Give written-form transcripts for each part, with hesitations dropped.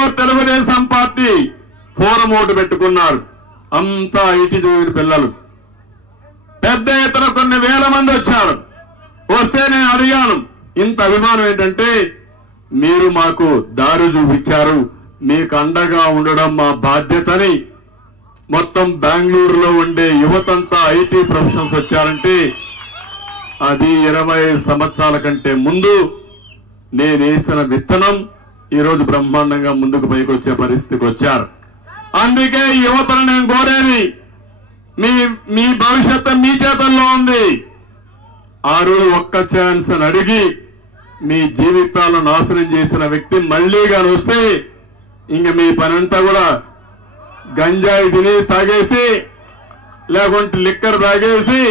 ఇదిగో Telugu Desam party forum ఒకటి పెట్టుకున్నారు. అంతా ఐటీ చదివిన పిల్లలు పెద్ద ఎత్తున కొన్ని వేల మంది వచ్చారు. వస్తే నేను అడిగాను, ఇంత అభిమానం ఏంటంటే మీరు మాకు దారి చూపించారు, మీకు అండగా ఉండడం మా బాధ్యతని మొత్తం బెంగళూరులో ఉండే యువతంతా ఐటీ ప్రొఫెషనల్స్ వచ్చారంటే అది 25 సంవత్సరాల కంటే ముందు నేను వేసిన విత్తనం ఈరోజు బ్రహ్మాండంగా ముందుకు పైకి వచ్చే పరిస్థితికి వచ్చారు. అందుకే యువతను నేను కోరేది, మీ భవిష్యత్తు మీ చేతుల్లో ఉంది. ఆ రోజు ఒక్క ఛాన్స్ అని అడిగి మీ జీవితాలను నాశనం చేసిన వ్యక్తి మళ్లీగా వస్తే ఇంక మీ పనంతా కూడా గంజాయి తిని సాగేసి, లేకుంటే లిక్కర్ తాగేసి,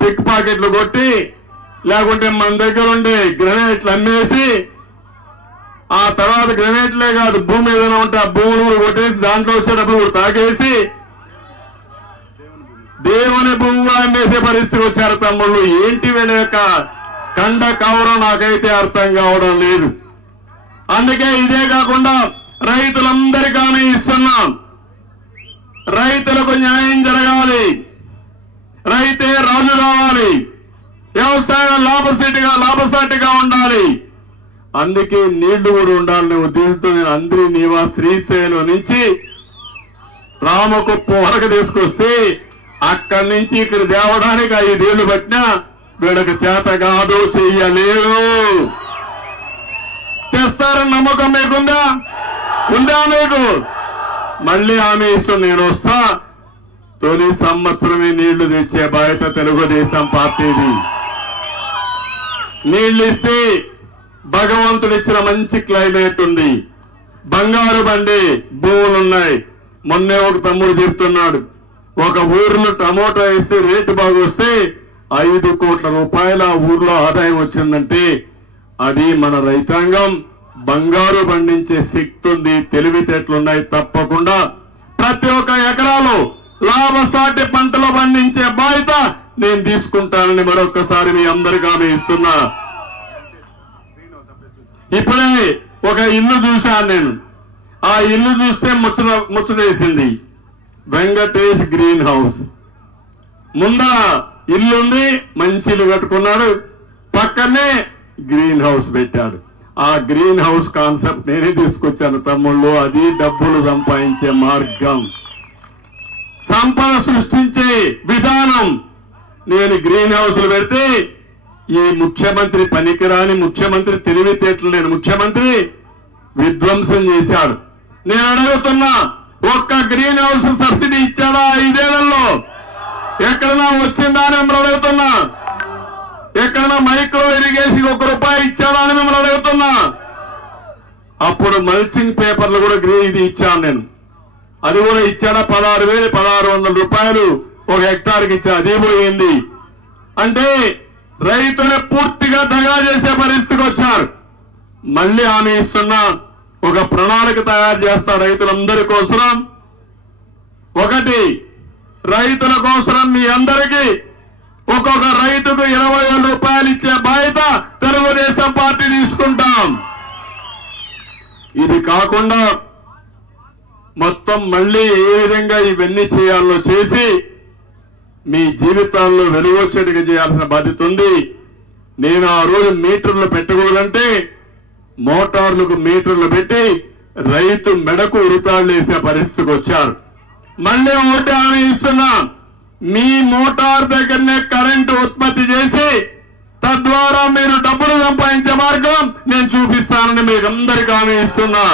పిక్ పాకెట్లు కొట్టి, లేకుంటే మన దగ్గర ఉండే గ్రెనేట్లు అమ్మేసి, ఆ తర్వాత గ్రెనేట్లే కాదు భూమి ఏదైనా ఉంటే ఆ భూములు కొట్టేసి దాంట్లో వచ్చేటప్పుడు తాగేసి దేవుని భూమిగా అమ్మేసే పరిస్థితి వచ్చారు తమ్ముళ్ళు. ఏంటి వీళ్ళ యొక్క కండ కవరం నాకైతే అర్థం కావడం లేదు. అందుకే ఇదే కాకుండా రైతులందరికీ హామీ ఇస్తున్నాం, రైతులకు న్యాయం జరగాలి, రైతే రాజు కావాలి, వ్యవసాయం లాభసాటిగా ఉండాలి. అందుకే నీళ్లు కూడా ఉండాలనే ఉద్దేశంతో నేను అందరి నివాస్ శ్రీశైలం నుంచి రామకుప్పం వరకు తీసుకొస్తే అక్కడి నుంచి ఇక్కడ తేవడానికి 5 ఏళ్లు పట్టినా వీళ్ళకి చేత కాదు, చెయ్యలేదు. చేస్తారని నమ్మకం మీకుందా? ఉందా మీకు? మళ్ళీ హామీ ఇస్తూ నేను వస్తా. తొలి సంవత్సరమే నీళ్లు తెచ్చే బాధ్యత తెలుగుదేశం పార్టీది. నీళ్లు ఇస్తే భగవంతుడిచ్చిన మంచి క్లైమేట్ ఉంది, బంగారు బండి భూములున్నాయి. మొన్నే ఒక తమ్ముడు చెప్తున్నాడు, ఒక ఊర్లో టమోటా వేస్తే రేటు బాగా వస్తే 5 కోట్ల రూపాయల ఊర్లో ఆదాయం వచ్చిందంటే అది మన రైతాంగం బంగారు పండించే శక్తి ఉంది, తెలివితేటలున్నాయి. తప్పకుండా ప్రతి ఒక్క ఎకరాలో లాభసాటి పంటలు పండించే బాధ్యత నేను తీసుకుంటానని మరొకసారి మీ అందరికీ హామీ ఇస్తున్నా. ఇప్పుడే ఒక ఇల్లు చూశాను నేను, ఆ ఇల్లు చూస్తే ముచ్చటేసింది. వెంకటేష్ గ్రీన్ హౌస్ ముందర ఇల్లుంది, మంచి ఇల్లు కట్టుకున్నాడు, పక్కనే గ్రీన్ హౌస్ పెట్టాడు. ఆ గ్రీన్ హౌస్ కాన్సెప్ట్ నేనే తీసుకొచ్చాను తమ్ముళ్ళు. అది డబ్బులు సంపాదించే మార్గం, సంపద సృష్టించే విధానం. నేను గ్రీన్ హౌస్లు పెడితే ఈ ముఖ్యమంత్రి పనికిరాని ముఖ్యమంత్రి తెలివితేటలు లేని ముఖ్యమంత్రి విధ్వంసం చేశాడు. నేను అడుగుతున్నా, ఒక్క గ్రీన్ హౌస్ సబ్సిడీ ఇచ్చాడా 5 ఏళ్లలో? ఎక్కడన్నా వచ్చిందా అని మిమ్మల్ని అడుగుతున్నా. ఎక్కడన్నా మైక్రో ఇరిగేషన్ ₹1 ఇచ్చాడా అని మిమ్మల్ని అడుగుతున్నా. అప్పుడు మల్చింగ్ పేపర్లు కూడా ఇది ఇచ్చాను నేను, అది కూడా ఇచ్చాడా? 16,600 రూపాయలు ఒక హెక్టార్కి ఇచ్చా, అది పోయింది. అంటే రైతుని పూర్తిగా దగా చేసే పరిస్థితికి వచ్చారు. మళ్లీ హామీ ఇస్తున్నా, ఒక ప్రణాళిక తయారు చేస్తా రైతులందరి కోసం. ఒకటి, రైతుల కోసం మీ అందరికీ ఒక్కొక్క రైతుకు 20,000 రూపాయలు ఇచ్చే బాధ్యత తెలుగుదేశం పార్టీ తీసుకుంటాం. ఇది కాకుండా మొత్తం మళ్లీ ఏ విధంగా ఇవన్నీ చేయాలో చేసి మీ జీవితాల్లో వెలుగొచ్చేట్టుగా చేయాల్సిన బాధ్యత ఉంది. నేను ఆ రోజు మీటర్లు పెట్టకూడదంటే మోటార్లకు మీటర్లు పెట్టి రైతు మెడకు ఉరితాళ్లు వేసే పరిస్థితికి వచ్చారు. మళ్లీ ఒకటి హామీ ఇస్తున్నా, మీ మోటార్ దగ్గరనే కరెంటు ఉత్పత్తి చేసి తద్వారా మీరు డబ్బులు సంపాదించే మార్గం నేను చూపిస్తానని మీకు అందరికీ హామీ ఇస్తున్నా.